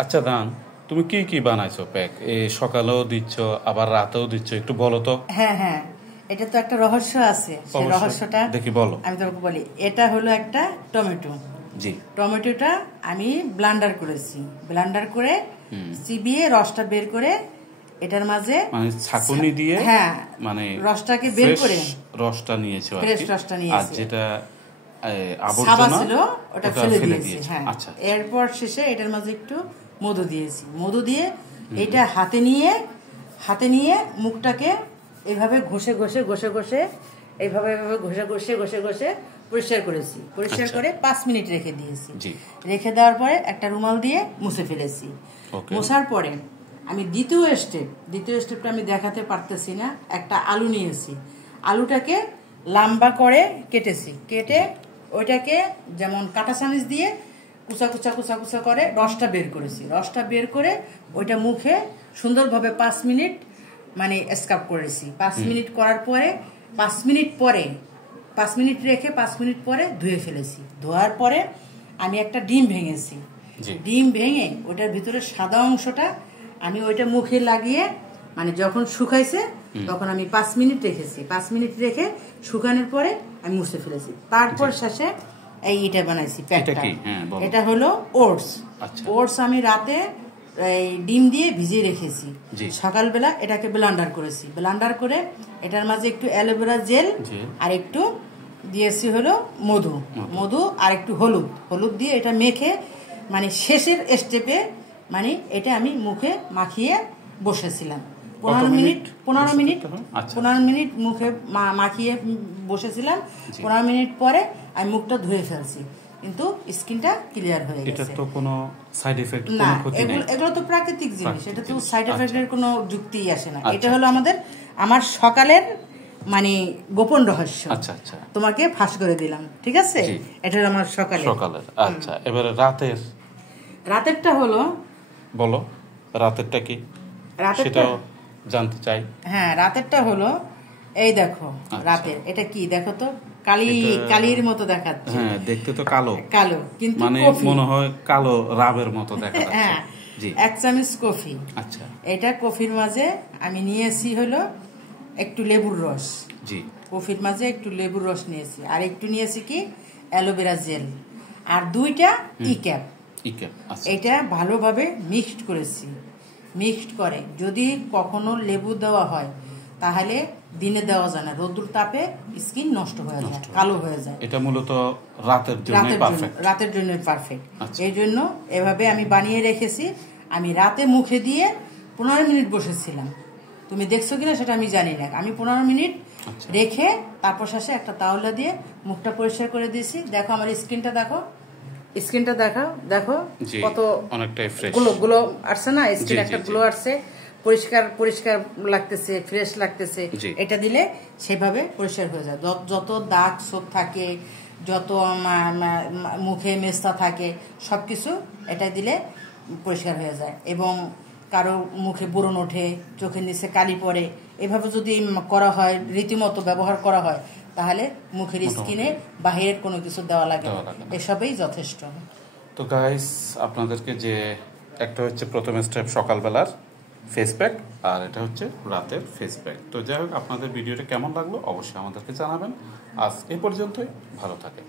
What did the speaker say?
আচ্ছা দান, তুমি কি কি বানাইছো প্যাক? এই সকালেও দিচ্ছ আবার রাতেও দিচ্ছ, একটু বলো তো। হ্যাঁ হ্যাঁ, এটা তো একটা রহস্য আছে। সেই রহস্যটা দেখি বলো। আমি তোমাকে বলি। এটা হলো একটা টমেটো। জি। টমেটোটা আমি ব্লান্ডার করেছি। ব্লান্ডার করে চিবিয়ে রসটা বের করে এটার মাঝে মানে ছাঁকুনি দিয়ে, হ্যাঁ মানে রসটাকে বের করে রসটা নিয়েছো আর ফ্রেশ কি। রসটা আর নিয়েছি। যেটা সাবা আবর্জনা ছিল ওটা ফেলে দিয়েছি। হ্যাঁ, আচ্ছা। এরপর শেষে এটার মাঝে একটু মধু দিয়েছি। মধু দিয়ে এটা হাতে নিয়ে মুখটাকে এইভাবে ঘষে ঘষে ঘষে ঘষে এইভাবে ঘষে ঘষে ঘষে ঘষে পরিষ্কার করেছি। পরিষ্কার করে 5 মিনিট রেখে দিয়েছি। রেখে দেওয়ার পরে একটা রুমাল দিয়ে মুছে ফেলেছি। মোছার পরে আমি দ্বিতীয় স্টেপটা আমি দেখাতে পারতেছি না। একটা আলু নিয়েছি, আলুটাকে লম্বা করে কেটেছি। কেটে ওইটাকে যেমন কাঁটা চামিচ দিয়ে কুচা কুচা কুচা কুচা করে রসটা বের করেছি। রসটা বের করে ওইটা মুখে সুন্দরভাবে 5 মিনিট মানে স্ক্রাব করেছি। 5 মিনিট করার পরে 5 মিনিট রেখে 5 মিনিট পরে ধুয়ে ফেলেছি। ধোয়ার পরে আমি একটা ডিম ভেঙেছি। ডিম ভেঙে ওটার ভিতরে সাদা অংশটা আমি ওইটা মুখে লাগিয়ে মানে যখন শুকাইছে তখন আমি 5 মিনিট রেখেছি। 5 মিনিট রেখে শুকানোর পরে আমি মুছে ফেলেছি। তারপর শেষে এটা বানাইছি প্যাকটা। এটা হলো ওটস। ওটস আমি রাতে ডিম দিয়ে ভিজিয়ে রেখেছি। সকালবেলা এটাকে ব্লান্ডার করেছি। ব্লান্ডার করে এটার মাঝে একটু অ্যালোভেরা জেল আর একটু দিয়েছি হলো মধু আর একটু হলুদ দিয়ে এটা মেখে মানে শেষের স্টেপে মানে এটা আমি মুখে মাখিয়ে বসেছিলাম 15 মিনিট মুখে মাখিয়ে বসেছিলাম। 15 মিনিট পরে আমি মুখটা ধুয়ে ফেলছি, কিন্তু স্কিনটা ক্লিয়ার হয়ে গেছে। এটা তো কোনো সাইড এফেক্ট না, এগুলো তো প্রাকৃতিক জিনিস, এটা তো সাইড এফেক্টের কোনো যুক্তিই আসে না। এটা হলো আমার সকালের মানে গোপন রহস্য। আচ্ছা, তোমাকে ফাঁস করে দিলাম, ঠিক আছে? এটা হলো আমার সকালের। আচ্ছা, এবারে রাতেরটা হলো, বলো রাতেরটা কি সেটাও জানতে চাই। হ্যাঁ, রাতেরটা হলো এই দেখো। রাতের এটা কি দেখো তো, কালির মতো দেখাচ্ছে। হ্যাঁ, দেখতে তো কালো কিন্তু মানে মনে হয় কালো রাবের মতো দেখা যাচ্ছে। হ্যাঁ, 1 চামচ কফি। আচ্ছা, এটা কফির মাঝে আমি নিয়েছি হলো একটু লেবুর রস। কফির মাঝে একটু লেবুর রস নিয়েছি, আর একটু নিয়েছি কি অ্যালোভেরা জেল, আর 2টা ই ক্যাপ। এটা ভালোভাবে মিক্সড করেছি। মিক্সড করে যদি কখনো লেবু দেওয়া হয় তাহলে দিনে দেওয়া যায় না, রোদ্দুর তাপে স্কিন নষ্ট হয়ে যায়, কালো হয়ে যায়। এটা মূলত রাতের জন্য পারফেক্ট। এই জন্য এভাবে আমি বানিয়ে রেখেছি। আমি রাতে মুখে দিয়ে 15 মিনিট বসেছিলাম। তুমি দেখছো কিনা সেটা আমি জানি না। আমি 15 মিনিট রেখে তারপর শেষে একটা তাওলা দিয়ে মুখটা পরিষ্কার করে দিয়েছি। দেখো আমার স্কিনটা দেখো কত অনেকটাই ফ্রেশ গ্লো আসছে না, স্কিন একটা গ্লো আসছে, পরিষ্কার লাগতেছে, ফ্রেশ লাগতেছে। এটা দিলে সেভাবে পরিষ্কার হয়ে যায়। যত দাগ ছোপ থাকে, যত মুখে মেস্তা থাকে, সবকিছু এটা দিলে পরিষ্কার হয়ে যায়। এবং কারো মুখে ব্রণ ওঠে, চোখের নিচে কালি পড়ে, এভাবে যদি করা হয়, রীতিমতো ব্যবহার করা হয়, তাহলে মুখের স্কিনে বাহিরের কোনো কিছু দেওয়া লাগে না, এসবই যথেষ্ট। তো গাইস, আপনাদেরকে যে একটা হচ্ছে প্রথম স্টেপ সকালবেলার ফেস প্যাক, আর এটা হচ্ছে রাতের ফেস প্যাক। তো যাই হোক, আপনাদের ভিডিওটা কেমন লাগলো অবশ্যই আমাদেরকে জানাবেন। আজ এই পর্যন্তই, ভালো থাকেন।